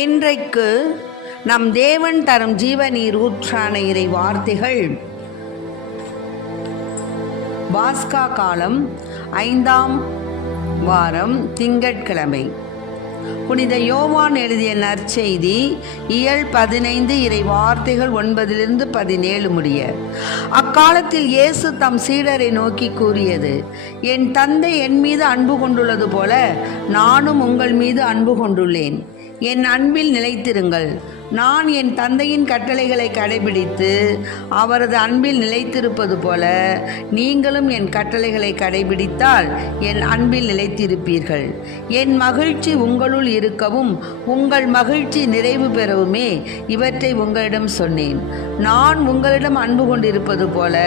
இன்றைக்கு நம் தேவன் தரும் ஜீவநீர் ஊற்றான இறை வார்த்தைகள் பாஸ்கா காலம் 5ஆம் வாரம் திங்கட்கிழமை. புனித யோவான் எழுதிய நற்செய்தி இயல் 15 இறை வார்த்தைகள் 9-17 முடிய. அக்காலத்தில் இயேசு தம் சீடரை நோக்கி கூறியது, என் தந்தை என் மீது அன்பு கொண்டுள்ளது போல நானும் உங்கள் மீது அன்பு கொண்டுள்ளேன். என் அன்பில் நிலைத்திருங்கள். நான் என் தந்தையின் கட்டளைகளை கடைபிடித்து அவரது அன்பில் நிலைத்திருப்பது போல நீங்களும் என் கட்டளைகளை கடைபிடித்தால் என் அன்பில் நிலைத்திருப்பீர்கள். என் மகிழ்ச்சி உங்களுள் இருக்கவும் உங்கள் மகிழ்ச்சி நிறைவு பெறவுமே இவற்றை உங்களிடம் சொன்னேன். நான் உங்களிடம் அன்பு கொண்டிருப்பது போல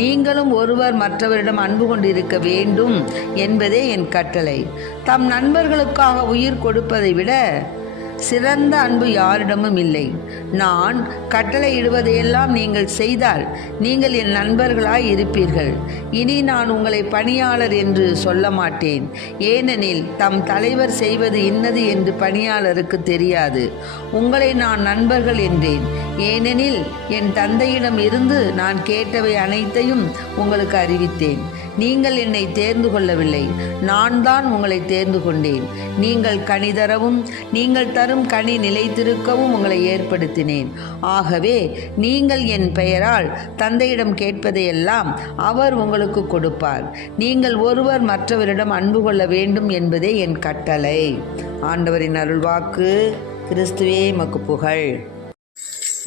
நீங்களும் ஒருவர் மற்றவரிடம் அன்பு கொண்டிருக்க வேண்டும் என்பதே என் கட்டளை. தம் நண்பர்களுக்காக உயிர் கொடுப்பதை விட சிறந்த அன்பு யாரிடமும் இல்லை. நான் கட்டளையிடுவதையெல்லாம் நீங்கள் செய்தால் நீங்கள் என் நண்பர்களாய் இருப்பீர்கள். இனி நான் உங்களை பணியாளர் என்று சொல்ல மாட்டேன், ஏனெனில் தம் தலைவர் செய்வது இன்னது என்று பணியாளருக்கு தெரியாது. உங்களை நான் நண்பர்கள் என்றேன், ஏனெனில் என் தந்தையிடம் இருந்து நான் கேட்டவை அனைத்தையும் உங்களுக்கு அறிவித்தேன். நீங்கள் என்னை தேர்ந்து கொள்ளவில்லை, நான் தான் உங்களை தேர்ந்து கொண்டேன். நீங்கள் கனி தரவும் நீங்கள் தரும் கனி நிலைத்திருக்கவும் உங்களை ஏற்படுத்தினேன். ஆகவே நீங்கள் என் பெயரால் தந்தையிடம் கேட்பதையெல்லாம் அவர் உங்களுக்கு கொடுப்பார். நீங்கள் ஒருவர் மற்றவரிடம் அன்பு கொள்ள வேண்டும் என்பதே என் கட்டளை. ஆண்டவரின் அருள்வாக்கு. கிறிஸ்துவே மக்கு புகழ்.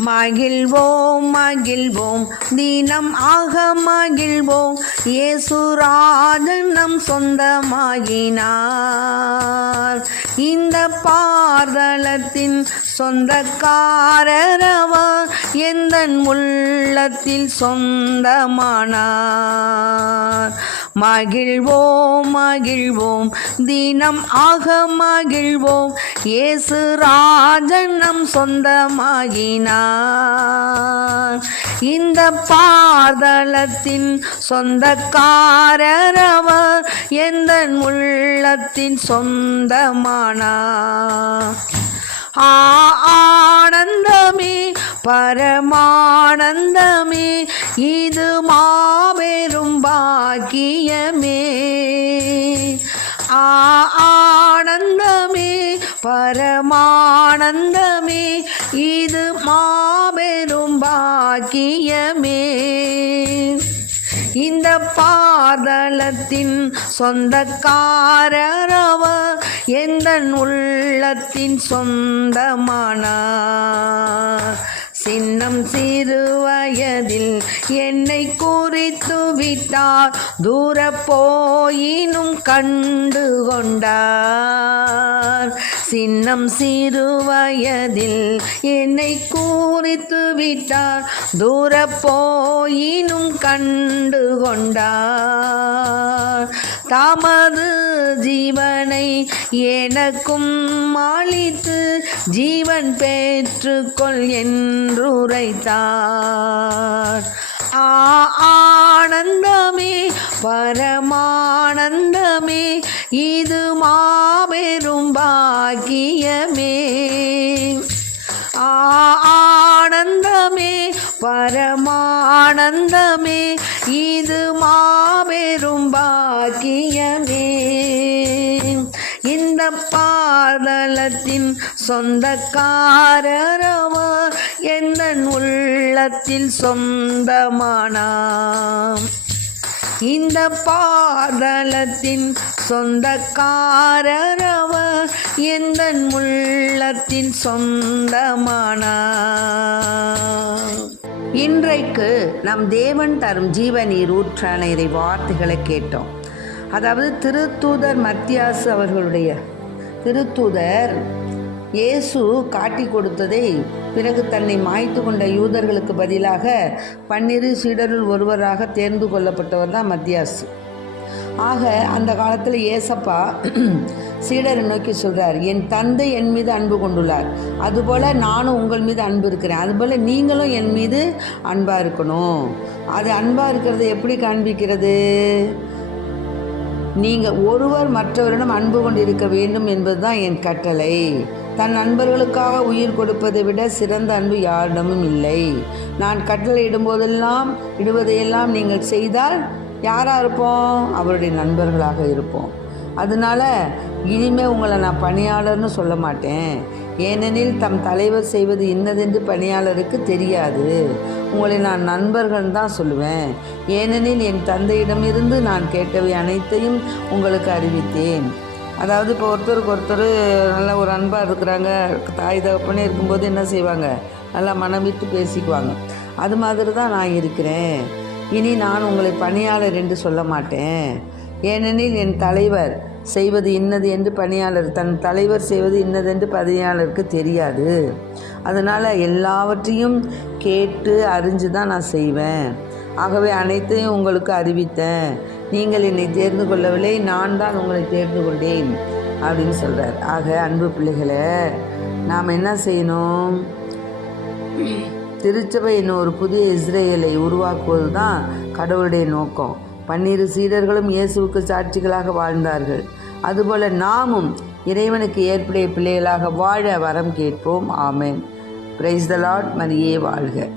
மகிழ்வோம் மகிழ்வோம் தினம் ஆக மகிழ்வோம், இயேசுராஜன் நம் சொந்தமாகினார். இந்த பார்தலத்தின் சொந்தக்காரரவர் எந்தன் உள்ளத்தில் சொந்தமானார். மகிழ்வோம் மகிழ்வோம் தினம் ஆக மகிழ்வோம், இயேசுராஜன் நம் சொந்தமாகினார். இந்த பார்தலத்தின் சொந்தக்காரரவர் எந்தன் உள்ளத்தின் சொந்தமானார். ஆனந்தமே பரமானந்தமே, இது மாபெரும் பாக்கியமே. ஆனந்தமே பரமானந்தமே, இது மாபெரும் பாக்கியமே. இந்த பார்தலத்தின் சொந்தக்காரரவர் எந்தன் உள்ளத்தின் சொந்தமானார். சின்னம் சிறு வயதில் என்னை குறித்து விட்டார், தூர போயினும் கண்டு கொண்டார். சின்னம் சிறு வயதில் என்னை குறித்து விட்டார், தூர போயினும் கண்டு கொண்டார். தமது ஜீவனை எனக்கும் அளித்து ஜீவன் பெற்றுக்கொள் என்றுரைத்தார். ஆனந்தமே பரமானந்தமே, இது மாபெரும் பாக்கியமே. ஆனந்தமே பரமானந்தமே, இது மாபெரும் பாக்கியமே. இந்த பார்தலத்தின் சொந்தக்காரரவர் எந்தன் உள்ளத்தில் சொந்தமானார். இந்த பார்தலத்தின் சொந்தக்காரரவர் எந்தன் உள்ளத்தின் சொந்தமானார். இன்றைக்கு நம் தேவன் தரும் ஜீவநீர் ஊற்றான இறை வார்த்தைகளை கேட்டோம். அதாவது திருத்தூதர் மத்தியாசு அவர்களுடைய திருத்தூதர் இயேசு காட்டி கொடுத்ததை பிறகு தன்னை மாய்த்து கொண்ட யூதர்களுக்கு பதிலாக 12 சீடருள் ஒருவராக தேர்ந்து கொள்ளப்பட்டவர் தான் மத்தியாசு. ஆக அந்த காலத்தில் ஏசப்பா சீடரை நோக்கி சொல்கிறார், என் தந்தை என் மீது அன்பு கொண்டுள்ளார், அதுபோல் நானும் உங்கள் மீது அன்பு இருக்கிறேன், அதுபோல் நீங்களும் என் மீது அன்பாக இருக்கணும். அது அன்பாக இருக்கிறது எப்படி காண்பிக்கிறது? நீங்கள் ஒருவர் மற்றவரிடம் அன்பு கொண்டிருக்க வேண்டும் என்பதுதான் என் கட்டளை. தன் நண்பர்களுக்காக உயிர் கொடுப்பதை விட சிறந்த அன்பு யாரிடமும் இல்லை. நான் இடுவதையெல்லாம் நீங்கள் செய்தால் யாராக இருப்போம்? அவருடைய நண்பர்களாக இருப்போம். அதனால இனிமேல் உங்களை நான் பணியாளர்னு சொல்ல மாட்டேன். ஏனெனில் தம் தலைவர் செய்வது இன்னதென்று பணியாளருக்கு தெரியாது. உங்களை நான் நண்பர்கள் தான் சொல்லுவேன். ஏனெனில் என் தந்தையிடமிருந்து நான் கேட்டவை அனைத்தையும் உங்களுக்கு அறிவித்தேன். அதாவது இப்போ ஒருத்தருக்கு ஒருத்தர் நல்ல ஒரு அன்பாக இருக்கிறாங்க. தாய் தகப்பனே இருக்கும்போது என்ன செய்வாங்க? நல்லா மனம் விட்டு பேசிக்குவாங்க. அது மாதிரி தான் நான் இருக்கிறேன். இனி நான் உங்களை பணியாளர் என்று சொல்ல மாட்டேன். ஏனெனில் என் தலைவர் செய்வது இன்னது என்று தன் தலைவர் செய்வது இன்னதென்று பணியாளருக்கு தெரியாது. அதனால் எல்லாவற்றையும் கேட்டு அறிஞ்சு தான் நான் செய்வேன். ஆகவே அனைத்தையும் உங்களுக்கு அறிவித்தேன். நீங்கள் என்னை தேர்ந்து கொள்ளவில்லை, நான் தான் உங்களை தேர்ந்து கொண்டேன் அப்படின்னு சொல்கிறார். ஆக அன்பு பிள்ளைகளை, நாம் என்ன செய்யணும்? திருச்சபை என்னும் ஒரு புதிய இஸ்ரேலை உருவாக்குவது தான் கடவுளுடைய நோக்கம். 12 சீடர்களும் இயேசுவுக்கு சாட்சிகளாக வாழ்ந்தார்கள். அதுபோல் நாமும் இறைவனுக்கு ஏற்புடைய பிள்ளைகளாக வாழ வரம் கேட்போம். ஆமென். Praise the lord. மரியே வாழ்க.